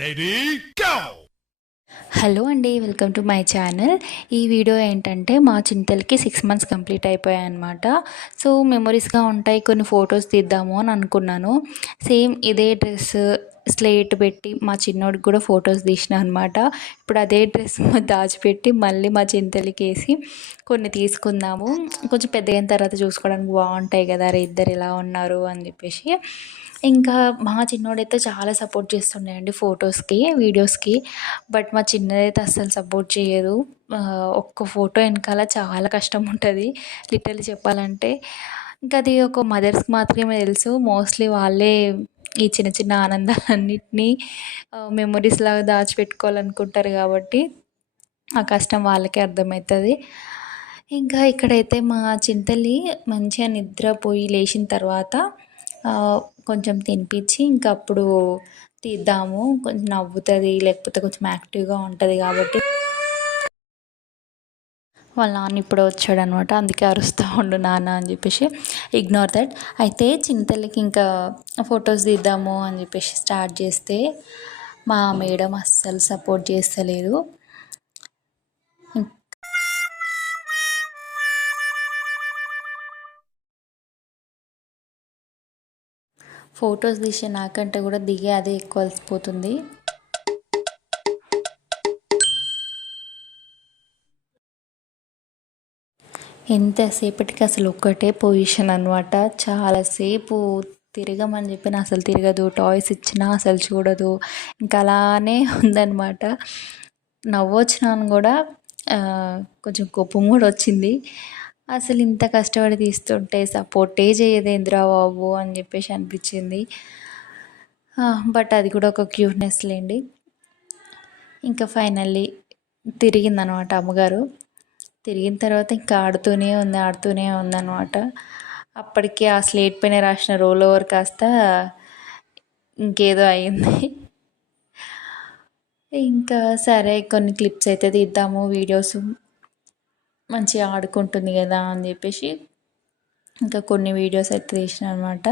Lady, go! Hello అండి, welcome to my channel. ఈ video ఏంటంటే మా చింతలకి 6 మంత్స్ కంప్లీట్ అయిపోయాయి అనమాట. సో మెమొరీస్గా ఉంటాయి, కొన్ని ఫొటోస్ తీద్దాము అని అనుకున్నాను. సేమ్ ఇదే డ్రెస్ స్లేట్ పెట్టి మా చిన్నోడికి కూడా ఫొటోస్ తీసిన అనమాట. ఇప్పుడు అదే డ్రెస్ దాచిపెట్టి మళ్ళీ మా చింతలకి వేసి కొన్ని తీసుకుందాము, కొంచెం పెద్దగైన తర్వాత చూసుకోవడానికి బాగుంటాయి కదా, అరే ఇద్దరు ఎలా ఉన్నారు అని చెప్పేసి. ఇంకా మా చిన్నోడైతే చాలా సపోర్ట్ చేస్తుండే అండి ఫొటోస్కి, వీడియోస్కి. బట్ మా చిన్నదైతే అస్సలు సపోర్ట్ చేయదు. ఒక్క ఫోటో వెనకాల చాలా కష్టం ఉంటుంది లిటరల్లీ చెప్పాలంటే. ఇంకా అది ఒక మదర్స్కి మాత్రమే తెలుసు. మోస్ట్లీ వాళ్ళే ఈ చిన్న చిన్న ఆనందాలన్నిటినీ మెమొరీస్ లాగా దాచిపెట్టుకోవాలనుకుంటారు కాబట్టి ఆ కష్టం వాళ్ళకే అర్థమవుతుంది. ఇంకా ఇక్కడైతే మా చింతల్లి మంచిగా నిద్రపోయి లేచిన తర్వాత కొంచెం తినిపించి ఇంకా అప్పుడు తీద్దాము, కొంచెం నవ్వుతుంది, లేకపోతే కొంచెం యాక్టివ్గా ఉంటుంది కాబట్టి. వాళ్ళ నాన్న ఇప్పుడే వచ్చాడనమాట, అందుకే అరుస్తూ ఉండు నాన్న అని చెప్పేసి. Ignore that. అయితే చింతలకి ఇంకా ఫొటోస్ తీద్దాము అని చెప్పేసి స్టార్ట్ చేస్తే మా మేడం అస్సలు సపోర్ట్ చేస్తలేదు. ఫొటోస్ తీసే నాకంటే కూడా దిగే అదే ఎక్కువ అలసిపోతుంది. ఎంతసేపటికి అసలు ఒక్కటే పొజిషన్ అనమాట. చాలాసేపు తిరగమని చెప్పిన అసలు తిరగదు, టాయ్స్ ఇచ్చినా అసలు చూడదు. ఇంకా అలానే ఉందన్నమాట. నవ్వొచ్చినాను కూడా, కొంచెం కోపం కూడా వచ్చింది. అసలు ఇంత కష్టపడి తీస్తుంటే సపోర్టే చేయదేంద్రా బాబు అని చెప్పేసి అనిపించింది. బట్ అది కూడా ఒక క్యూట్నెస్ లేండి. ఇంకా ఫైనల్లీ తిరిగిందనమాట అమ్మగారు. తిరిగిన తర్వాత ఇంకా ఆడుతూనే ఉందన్నమాట. అప్పటికి ఆ స్లేట్ పైన రాసిన రోల్ ఓవర్ కాస్త ఇంకేదో అయింది. ఇంకా సరే కొన్ని క్లిప్స్ అయితే తీద్దాము, వీడియోస్ మంచిగా ఆడుకుంటుంది కదా అని చెప్పేసి ఇంకా కొన్ని వీడియోస్ అయితే తీసిన అనమాట.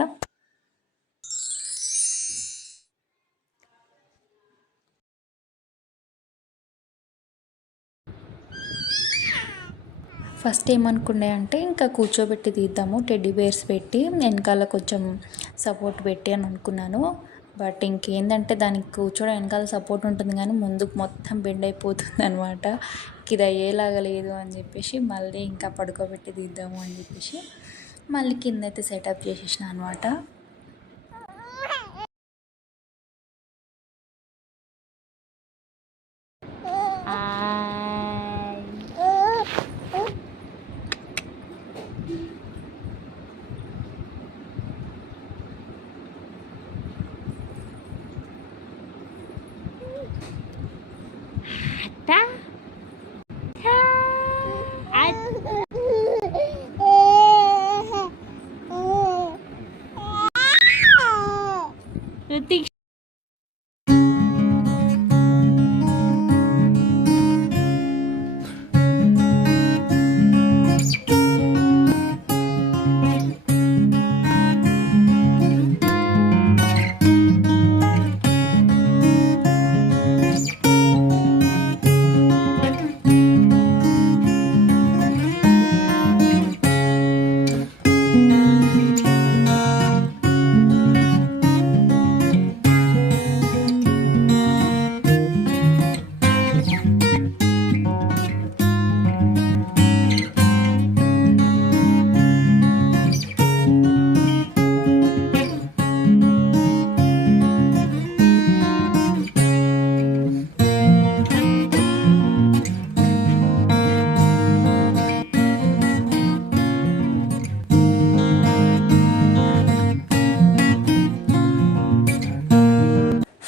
ఫస్ట్ ఏమనుకునే అంటే ఇంకా కూర్చోబెట్టి తీద్దాము, టెడ్డీ బేర్స్ పెట్టి వెనకాల కొంచెం సపోర్ట్ పెట్టి అని అనుకున్నాను. బట్ ఇంకేందంటే దానికి కూర్చోడం వెనకాల సపోర్ట్ ఉంటుంది కానీ ముందుకు మొత్తం బెండ్ అయిపోతుంది అనమాట. ఇది అయ్యేలాగా లేదు అని చెప్పేసి మళ్ళీ ఇంకా పడుకోబెట్టి తీద్దాము అని చెప్పేసి మళ్ళీ కింద అయితే సెటప్ చేసేసిన అనమాట.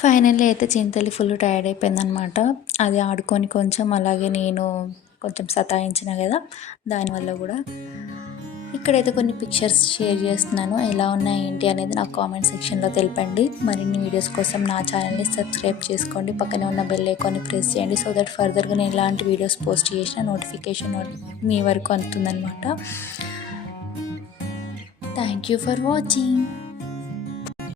ఫైనల్లీ అయితే చింతలి ఫుల్ టైర్డ్ అయిపోయిందనమాట. అది ఆడుకొని కొంచెం, అలాగే నేను కొంచెం సతాయించిన కదా దానివల్ల కూడా. ఇక్కడైతే కొన్ని పిక్చర్స్ షేర్ చేస్తున్నాను, ఎలా ఉన్నాయి ఏంటి అనేది నాకు కామెంట్ సెక్షన్లో తెలపండి. మరిన్ని వీడియోస్ కోసం నా ఛానల్ని సబ్స్క్రైబ్ చేసుకోండి, పక్కనే ఉన్న బెల్ ఐకాన్ని ప్రెస్ చేయండి, సో దట్ ఫర్దర్గా నేను ఎలాంటి వీడియోస్ పోస్ట్ చేసిన నోటిఫికేషన్ మీ వరకు అందుతుందనమాట. Thank you for watching.